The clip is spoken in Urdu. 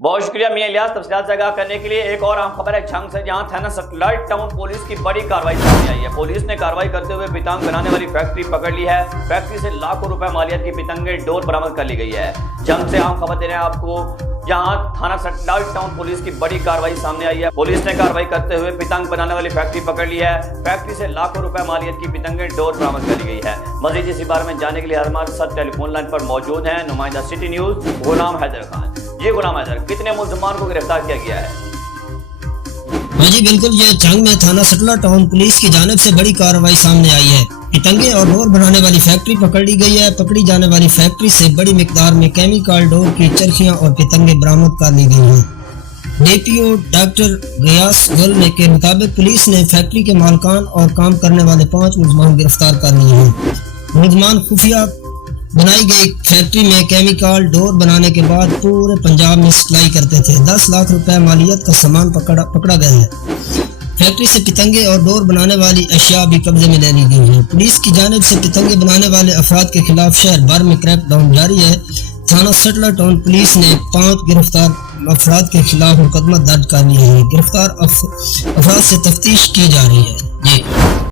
بہت شکریہ میاں الیاس تفصیلات سے آگاہ کرنے کے لیے۔ ایک اور اہم خبر ہے جھنگ سے، جہاں تھانہ سیٹلائٹ ٹاؤن پولیس کی بڑی کارروائی سامنے آئی ہے۔ پولیس نے کارروائی کرتے ہوئے پتنگ بنانے والی فیکٹری پکڑ لی ہے۔ فیکٹری سے لاکھوں روپے مالیت کی پتنگیں ڈور برآمد کر لی گئی ہے۔ جھنگ سے اہم خبر دے رہے ہیں آپ کو، جہاں تھانہ سیٹلائٹ ٹاؤن پولیس کی بڑی کارروائی سامنے آئی ہے۔ پولیس نے کارروائی کرتے ہوئے پتنگ بنانے والی فیکٹری پکڑ لی ہے۔ فیکٹری سے لاکھوں روپے مالیت کی پتنگیں ڈور برآمد کر لی گئی ہے۔ مزید اسی بارے میں جاننے کے لیے ہمارے ساتھ ٹیلی فون لائن پر موجود ہیں نمائندہ سٹی نیوز غلام حیدر خان۔ جی غلام حیدر، کتنے ملزمان کو گرفتار کیا گیا ہے؟ ہاں جی بالکل، یہ جھنگ میں تھانہ سیٹلائٹ ٹاؤن پولیس کی جانب سے بڑی کارروائی سامنے آئی ہے۔ پتنگیں اور ڈور بنانے والی فیکٹری پکڑ لی گئی ہے۔ پکڑی جانے والی فیکٹری سے بڑی مقدار میں کیمیکل ڈور کی چرخیاں اور پتنگیں برآمد کر لی گئی ہیں۔ ڈی پی او ڈاکٹر غیاث گل کے مطابق پولیس نے فیکٹری کے مالکان اور کام کرنے والے 5 ملزمان گرفتار کر لیے ہیں۔ ملزمان خفیہ بنائی گئی فیکٹری میں کیمیکل ڈور بنانے کے بعد پورے پنجاب میں سپلائی کرتے تھے۔ 10 لاکھ روپے مالیت کا سامان پکڑا گیا ہے۔ فیکٹری سے پتنگیں اور ڈور بنانے والی اشیاء بھی قبضے میں لے لی گئی ہیں۔ پولیس کی جانب سے پتنگیں بنانے والے افراد کے خلاف شہر بھر میں کریک ڈاؤن جاری ہے۔ تھانہ سیٹلائٹ ٹاؤن پولیس نے 5 گرفتار افراد کے خلاف مقدمہ درج کر لیا ہے۔ گرفتار افراد سے تفتیش کی جا رہی ہے۔